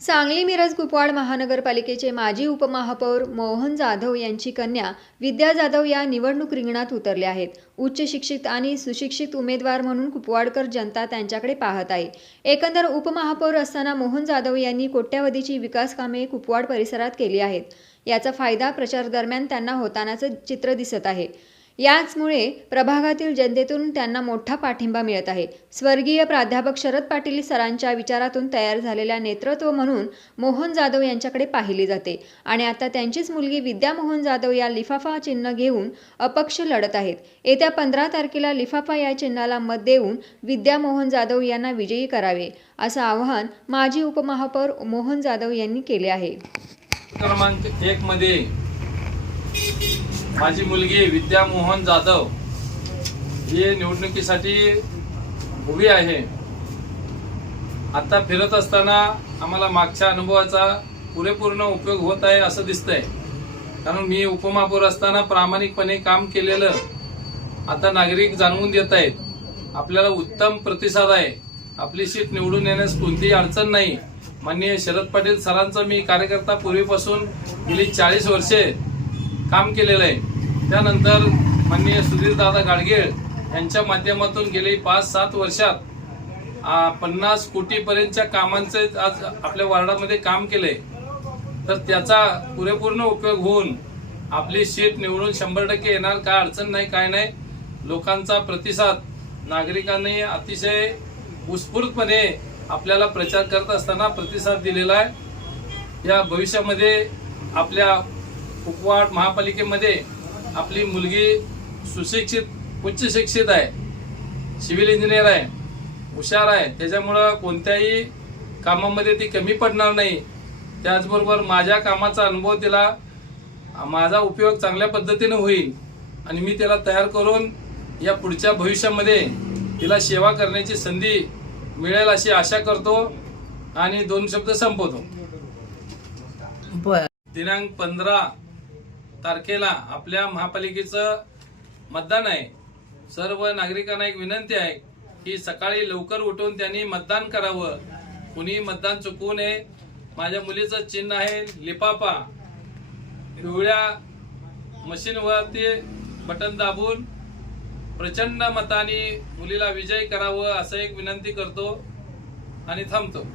सांगली मिरज कुपवाड महानगरपालिकेचे माजी उपमहापौर मोहन जाधव यांची कन्या विद्या जाधव या निवडणूक रिंगणात उतरल्या आहेत। उच्च शिक्षित आणि सुशिक्षित उमेदवार म्हणून कुपवाडकर जनता त्यांच्याकडे पाहत आहे। एकंदर उपमहापौर असताना मोहन जाधव यांनी कोट्यावधीची विकास कामे कुपवाड परिसरात केली आहेत। याचा फायदा प्रचार दरम्यान त्यांना होतानाचं चित्र दिसत आहे। याचमुळे प्रभागातील जनतेतून त्यांना मोठा पाठिंबा मिळत आहे। स्वर्गीय प्राध्यापक शरद पाटील सरांच्या विचारातून तयार झालेल्या नेतृत्व म्हणून मोहन जाधव यांच्याकडे पाहिले जाते आणि आता त्यांचीच मुलगी विद्या मोहन जाधव या लिफाफा चिन्ह घेऊन अपक्ष लढत आहेत। येत्या 15 तारखेला लिफाफा या चिन्हाला मत देऊन विद्या मोहन जाधव यांना विजयी करावे असं आवाहन माजी उपमहापौर मोहन जाधव यांनी केले आहे। क्रमांक 1 मध्ये माझी मुलगी विद्या मोहन जाधव ही निवडणुकीसाठी उभी आहे। आता फिरत असताना आम्हाला मागच्या अनुभवाचा पुरेपूर्ण उपयोग होत आहे असं दिसतंय, कारण मी उपमहापौर असताना प्रामाणिकपणे काम केलेलं आता नागरिक जाणवून देत आहेत। आपल्याला उत्तम प्रतिसाद आहे। आपली सीट निवडून येण्यास कोणतीही अडचण नाही। माननीय शरद पाटील सरांचा मी कार्यकर्ता पूर्वीपासून गेली 40 वर्षे काम केलेलं आहे। त्यानंतर माननीय सुधीर दादा गाडगीळ यांच्या माध्यमातून गेली 5-7 वर्षात 50 कोटीपर्यंतच्या कामांचे आज आपल्या वार्डामध्ये काम केले, तर त्याचा पुरेपूर्ण उपयोग होऊन आपली सीट निवडून 100% येणार। काय अडचण नाही, काय नाही। लोकांचा प्रतिसाद, नागरिकांनी अतिशय उत्स्फूर्तपणे आपल्याला प्रचार करत असताना प्रतिसाद दिलेला आहे। या भविष्यामध्ये आपल्या कुपवाड महापालिकेमध्ये आपली मुलगी सुशिक्षित, उच्च शिक्षित आहे, सिव्हिल इंजिनियर आहे, हुशार आहे। त्याच्यामुळं कोणत्याही कामामध्ये ती कमी पडणार नाही। त्याचबरोबर माझ्या कामाचा अनुभव तिला, माझा उपयोग चांगल्या पद्धतीने होईल आणि मी त्याला तयार करून या पुढच्या भविष्यामध्ये तिला सेवा करण्याची संधी मिळेल अशी आशा करतो आणि 2 शब्द संपवतो। दिनांक 15 तारखेला आपल्या महापालिकेचं मतदान आहे। सर्व नागरिकांना एक विनंती आहे की सकाळी लवकर उठून त्यांनी मतदान करावं। कुणी मतदान चुकवू नये। माझ्या मुलीचं चिन्ह आहे लिफाफा। पिवळ्या मशीनवरती बटन दाबून प्रचंड मताने मुलीला विजयी करावं असं एक विनंती करतो आणि थांबतो।